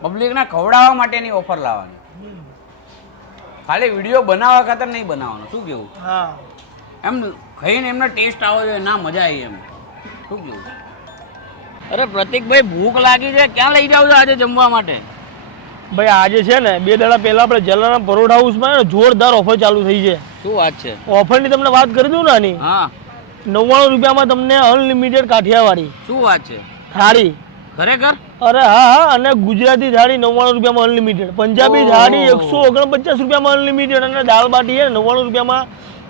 પબ્લિકને ખવડાવવા માટેની ઓફર લાવવાની. ખાલી વીડિયો બનાવવા ખાતર નહીં બનાવવાનો. શું કેવું? હા. એમ ખાઈને એમને ટેસ્ટ આવો જોઈએ ના મજા આવી એમ. શું કેવું? અરે પ્રતિકભાઈ ભૂખ લાગી છે ક્યાં લઈ જાવ છો આજે જમવા માટે? ભાઈ આજે છે ને બે દાડા પહેલા આપણે જલારામ પરોઠા હાઉસમાં જોરદાર ઓફર ચાલુ થઈ છે. શું વાત છે? ઓફરની તમને વાત કરી દઉં ને આની? હા. નવ્વાણું રૂપિયામાં તમને અનલિમિટેડ કાઠિયાવાડી. શું વાત છે? થાળી. ખરેખર? અરે હા હા અને ગુજરાતી થાળી નવ્વાણું રૂપિયામાં અનલિમિટેડ પંજાબી. થાળી એકસો ઓગણપચાસ રૂપિયામાં અનલિમિટેડ અને દાળ બાટી છે નવ્વાણું રૂપિયામાં.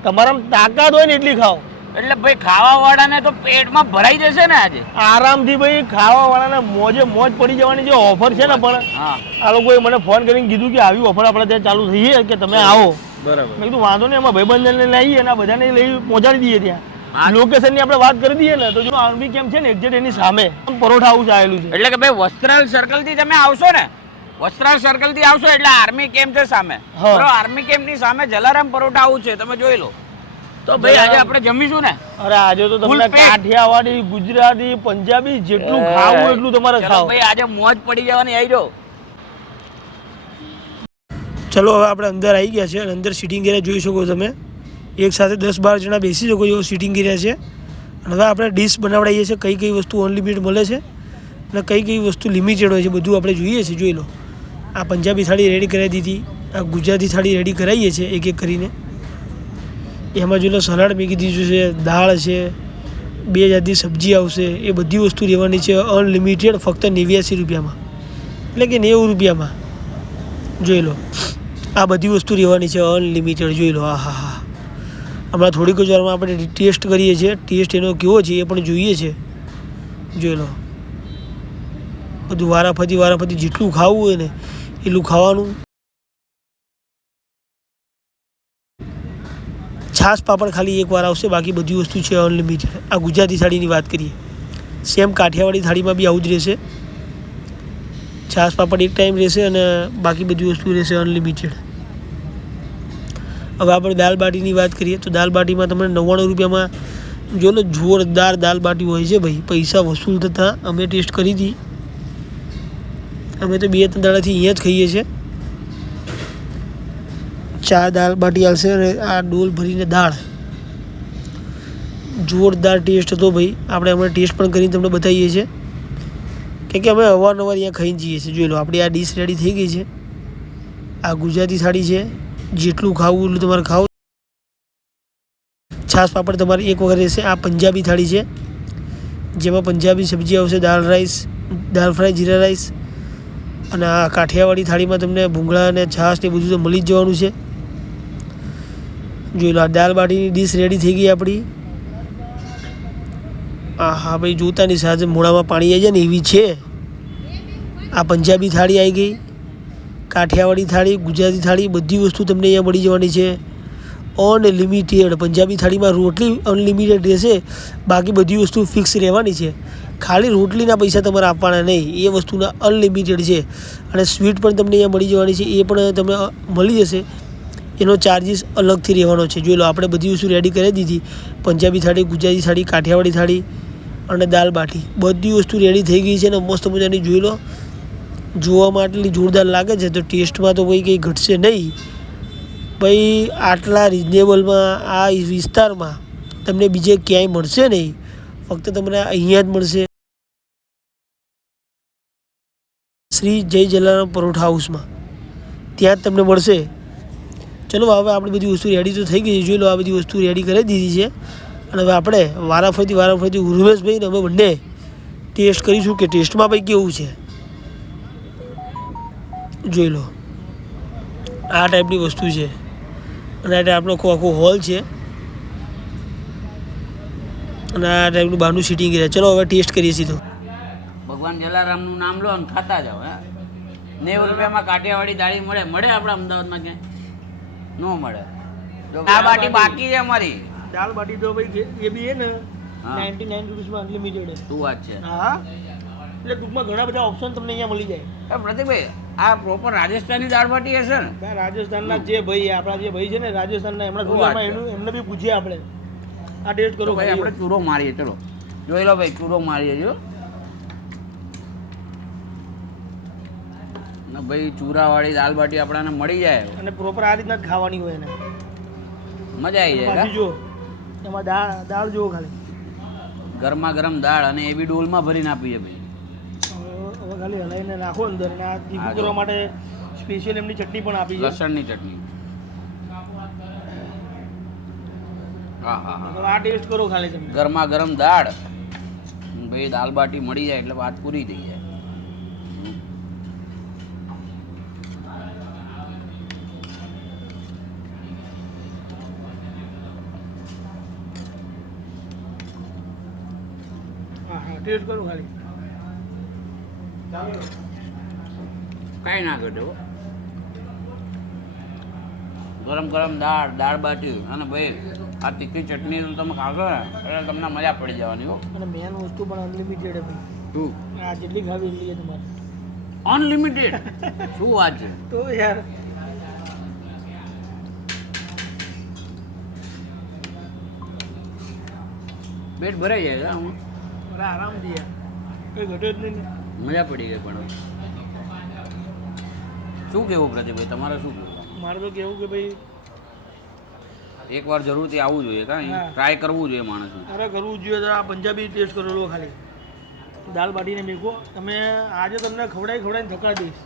તમારા તાકાત હોય ને એટલી ખાઓ. એટલે ભાઈ ખાવા વાળાને તો પેટમાં ભરાઈ જશે ને આજે. આરામથી ભાઈ ખાવા વાળાને મોજે મોજ પડી જવાની જે ઓફર છે ને પણ આ લોકોએ મને ફોન કરીને કીધું કે આવી ઓફર આપણે ત્યાં ચાલુ થઈ છે કે તમે આવો. બરાબર. મેં કીધું વાંધો નહીં એમાં ભાઈબંધને લઈએ અને બધાને લઈ પહોંચાડી દઈએ ત્યાં. લોકેશનની આપણે વાત કરી દઈએ ને તો જો આર્મી કેમ છે ને એક્ઝેક્ટ એની સામે. પરોઠા હાઉસ આવેલું છે. એટલે કે ભાઈ વસ્ત્રાલ સર્કલથી તમે આવશો ને વસ્ત્રાલ સર્કલથી આવશો એટલે આર્મી કેમ્પ છે સામે. બરો આર્મી કેમ્પની સામે જલારામ પરોઠા આવું છે તમે જોઈ લો. તો ભાઈ આજે આપણે જમીશું ને? અરે આજે તો તમને કાઠિયાવાડી ગુજરાતી પંજાબી જેટલું ખાવું એટલું તમારે ખાવ. ભાઈ આજે મોજ પડી જવાની આવી જાઓ. ચલો હવે આપણે અંદર આવી ગયા છે અને અંદર સિટિંગ એરિયા જોઈ શકો તમે. એક સાથે દસ બાર જણા બેસી શકો એવો સીટિંગ એરિયા છે. અને હવે આપણે ડીશ બનાવડાવીએ છીએ, કઈ કઈ વસ્તુ અનલિમિટેડ મળે છે અને કઈ કઈ વસ્તુ લિમિટેડ હોય છે, બધું આપણે જોઈએ છીએ જોઈ લો. આ પંજાબી થાળી રેડી કરાવી દીધી, આ ગુજરાતી થાળી રેડી કરાવીએ છીએ, એક એક કરીને. એમાં જોઈ લો સલાડ મેં દીધું છે, દાળ છે, બે જાતની સબ્જી આવશે, એ બધી વસ્તુ રહેવાની છે અનલિમિટેડ ફક્ત નેવ્યાસી રૂપિયામાં. એટલે કે નેવું રૂપિયામાં. જોઈ લો. આ બધી વસ્તુ રહેવાની છે અનલિમિટેડ જોઈ લો. આ હા હા હમણાં થોડીક જ વારમાં આપણે ટેસ્ટ કરીએ છીએ. ટેસ્ટ એનો કેવો છે એ પણ જોઈએ છે. જોઈ લો. બધું વારાફરતી વારાફરતી જેટલું ખાવું હોય ને, એટલું ખાવાનું. છાશ પાપડ ખાલી એકવાર આવશે, બાકી બધી વસ્તુ છે અનલિમિટેડ આ ગુજરાતી થાળીની વાત કરીએ. સેમ કાઠિયાવાડી થાળીમાં બી આવું જ રહેશે. છાશ પાપડ એક ટાઈમ રહેશે અને બાકી બધી વસ્તુ રહેશે અનલિમિટેડ હવે આપણે દાલ બાટીની વાત કરીએ તો દાલબાટીમાં તમને નવ્વાણું રૂપિયામાં જો ને જોરદાર દાલબાટી હોય છે ભાઈ. પૈસા વસૂલ થતાં અમે ટેસ્ટ કરી હતી. અમે તો બે ત્રણ દાડાથી અહીંયા જ ખાઈએ છીએ. ચાર દાલબાટી આવશે અને આ ડોલ ભરીને દાળ. જોરદાર ટેસ્ટ હતો ભાઈ. આપણે હમણાં ટેસ્ટ પણ કરીને તમને બતાવીએ છીએ. કેમ કે અમે અવારનવાર અહીંયા ખાઈને જઈએ છીએ. જોઈ લો, આપણી આ ડીશ રેડી થઈ ગઈ છે. આ ગુજરાતી થાળી છે. જેટલું ખાવું એટલું તમારે ખાવ. છાશ પાપડ તમારે એક વખત રહેશે. આ પંજાબી થાળી છે. જેમાં પંજાબી સબ્જી આવશે, દાળ રાઈસ, દાળ ફ્રાય, જીરા રાઈસ. અને આ કાઠિયાવાડી થાળીમાં તમને ભૂંગળા અને છાશ ને બધું તો મળી જ જવાનું છે. જોઈ લો, દાળ બાટીની ડીશ રેડી થઈ ગઈ આપણી આ હા ભાઈ, જોતાની સાથે મોઢામાં પાણી આવી જાય ને એવી છે. આ પંજાબી થાળી આવી ગઈ. કાઠિયાવાડી થાળી, ગુજરાતી થાળી, બધી વસ્તુ તમને અહીંયા મળી જવાની છે. અનલિમિટેડ પંજાબી થાળીમાં રોટલી અનલિમિટેડ રહેશે. બાકી બધી વસ્તુ ફિક્સ રહેવાની છે. ખાલી રોટલીના પૈસા તમારે આપવાના નહીં. એ વસ્તુના અનલિમિટેડ છે. અને સ્વીટ પણ તમને અહીંયા મળી જવાની છે. એ પણ તમને મળી જશે. એનો ચાર્જીસ અલગથી રહેવાનો છે. જોઈ લો, આપણે બધી વસ્તુ રેડી કરી દીધી. પંજાબી થાળી, ગુજરાતી થાળી, કાઠિયાવાડી થાળી અને દાલ બાટી. બધી વસ્તુ રેડી થઈ ગઈ છે અને મસ્ત મજાની. જોઈ લો જોવામાં આટલી જોરદાર લાગે છે, તો ટેસ્ટમાં તો કોઈ કંઈ ઘટશે નહીં. ભાઈ, આટલા રિઝનેબલમાં આ વિસ્તારમાં તમને બીજે ક્યાંય મળશે નહીં. ફક્ત તમને અહીંયા જ મળશે. શ્રી જય જલારામ પરોઠા હાઉસમાં. ત્યાં જ તમને મળશે. ચલો, હવે આપણી બધી વસ્તુ રેડી તો થઈ ગઈ છે. જોઈ લો, આ બધી વસ્તુ રેડી કરી દીધી છે. અને હવે આપણે વારાફરતી વારાફરતી ઉર્વેશભાઈ ને અમે બંને ટેસ્ટ કરીશું કે ટેસ્ટમાં ભાઈ કેવું છે? જોઈ લો. આ ટાઈપની વસ્તુ છે. અને આ ટાઈપનો આખો આખો હોલ છે. અને આ ટાઈપનું બહારનું સિટિંગ એરિયા ચલો હવે ટેસ્ટ કરીએ સીધો. ભગવાન જલારામનું નામ લો અને ખાતા જાઓ હે? નેવું રૂપિયામાં કાઠિયાવાડી દાળી મળે. મળે આપણા અમદાવાદમાં ક્યાંય? ન મળે. દાળ બાટી બાકી છે અમારી. દાળ બાટી તો ભાઈ એ બી એ ને. નાઇન્ટી નાઇન રૂપીસમાં અનલિમિટેડ શું વાત છે? હા. એટલે ટૂંકમાં ઘણા બધા ઓપ્શન તમને અહીંયા મળી જાય. પ્રતિકભાઈ આ પ્રોપર રાજસ્થાની દાળ બાટી હશે ને? રાજસ્થાનના જે ભાઈ આપણા જે ભાઈ છે ને રાજસ્થાનના છે? એનું એમને બી પૂછીએ આપણે. આ ટેસ્ટ કરો ભાઈ આપણે ચૂરો મારીએ ચલો. જોઈ લો ભાઈ ચૂરો મારીએ જો. ને ભાઈ ચૂરાવાળી દાલ બાટી આપણાને મળી જાય. અને પ્રોપર આ રીતના જ ખાવાની હોય એને. મજા આવી જાય જો એમાં દાળ દાળ જુઓ ખાલી. ગરમા ગરમ દાળ અને એ બી ડોલમાં ભરીને આપીએ ભાઈ. હવે ખાલી હલાવીને નાખો અંદર અને આ તીખું કરવા માટે સ્પેશિયલ એમની ચટણી પણ આપી છે. લસણની ચટણી. હા હા હા. આ ટેસ્ટ કરો ખાલી તમે. ગરમા ગરમ દાળ. ભાઈ દાલ બાટી મળી જાય એટલે વાત પૂરી થઈ જાય. ટેસ્ટ કરું ખાલી. કાંઈ ના ઘટે ગરમ ગરમ દાળ દાળ બાટી અને ભાઈ આ તીખી ચટણી તમે ખાશો ને એટલે તમને મજા પડી જવાની હો. અને મેન વસ્તુ પણ અનલિમિટેડ છે ભાઈ. શું? આ જેટલી ખાવી એટલી તમારે. અનલિમિટેડ શું વાત છે? તો યાર. પેટ ભરાઈ જાય આમાં. આરામથી યાર. કોઈ ઘટ્યો જ નહીં ને. મજા પડી ગઈ પણ શું કેવું પ્રતિભાઈ તમારે શું કેવું મારે તો કેવું કે ભાઈ એકવાર જરૂરથી આવવું જોઈએ કાં હા. ટ્રાય કરવું જોઈએ માણસને. અરે કરવું જ જોઈએ તો આ પંજાબી ટેસ્ટ કરેલો ખાલી. દાલ બાટીને મેકો. તમે આજે તમને ખવડાવી ખવડાવીને થકા દઈશ.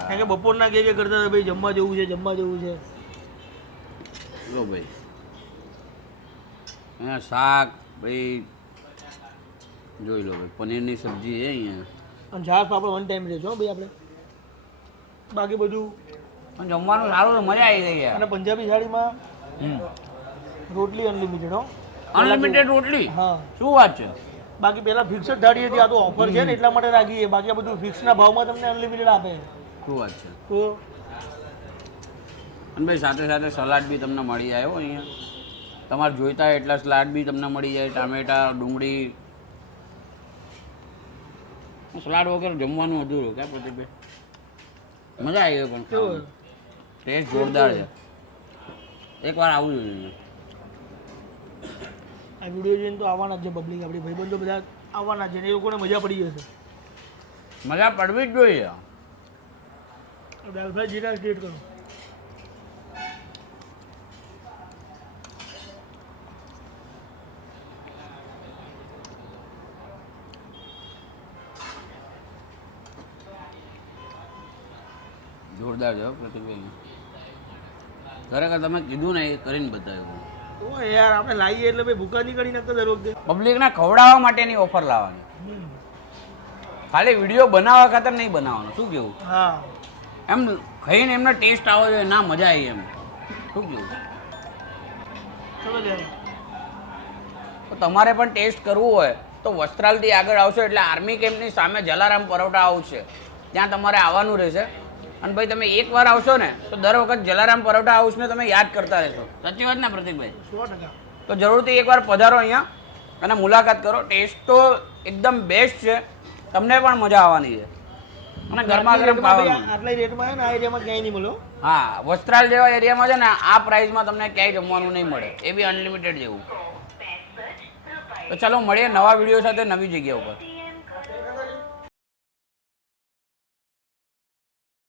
કારણ કે બપોરના કે કે કરતા હતા ભાઈ જમવા જવું છે જમવા જવું છે. લો ભાઈ. શાક ભાઈ જોઈ લો ભાઈ પનીરની સબ્જી છે અહીંયા. અને છાશ પાપડ વન ટાઈમ લેજો ભાઈ આપણે. બાકી બધું પણ જમવાનું સારું મજા આવી ગઈ અને પંજાબી થાળીમાં રોટલી અનલિમિટેડ હો. અનલિમિટેડ રોટલી? હા. શું વાત છે? બાકી પહેલાં ફિક્સ જ થાળી હતી આ તો ઓફર છે ને એટલા માટે રાખી છે. બાકી આ બધું ફિક્સના ભાવમાં તમને અનલિમિટેડ આપે. શું વાત છે? તો અને ભાઈ સાથે સાથે સલાડ બી તમને મળી જાય હો અહીંયા. તમારે જોઈતા એટલા સલાડ બી તમને મળી જાય. ટામેટા ડુંગળી સલાડ વગર જમવાનું અધૂરું ક્યાં પ્રતિભાઈ મજા આવી ગઈ પણ ટેસ્ટ જોરદાર છે. એકવાર આવું જોઈએ. આ વીડિયો જોઈને તો આવવાના જ છે પબ્લિક આપણી ભાઈબંધો બધા આવવાના છે ને એ લોકોને મજા પડી જશે. મજા પડવી જ જોઈએ. જીરા ક્રિએટ કરો. જોરદાર જવાબ પ્રતિકભાઈ ખરેખર તમે કીધું ને એ કરીને બતાવ્યું ઓ યાર આપણે લાવીએ એટલે ભાઈ ભૂકા નીકળી નાખતા દર વખતે પબ્લિકને ખવડાવવા માટેની ઓફર લાવવાની. ખાલી વીડિયો બનાવવા ખાતર નહીં બનાવવાનો શું કેવું? હા. એમ ખાઈને એમને ટેસ્ટ આવે જોઈએ ના મજા આવી એમ. શું કેવું? તો તમારે પણ ટેસ્ટ કરવું હોય તો વસ્ત્રાલથી આગળ આવશો એટલે આર્મી કેમ્પની સામે જલારામ પરોઠા આવશે. ત્યાં તમારે આવવાનું રહેશે. અને ભાઈ તમે એકવાર આવશો ને તો દર વખત જલારામ પરોઠા હાઉસને તમે યાદ કરતા રહેશો. સાચી વાત ને પ્રતિકભાઈ? સો ટકા. તો જરૂરથી એકવાર પધારો અહીંયા અને મુલાકાત કરો. ટેસ્ટ તો એકદમ બેસ્ટ છે. તમને પણ મજા આવવાની છે. અને ગરમા ગરમ ખાવાનું. આટલા રેટમાં આ એરિયામાં ક્યાંય નહીં મળો હા. વસ્ત્રાલ જેવા એરિયામાં છે ને આ પ્રાઇસમાં તમને ક્યાંય જમવાનું નહીં મળે. એ બી અનલિમિટેડ જેવું. તો ચાલો મળીએ નવા વીડિયો સાથે નવી જગ્યા ઉપર.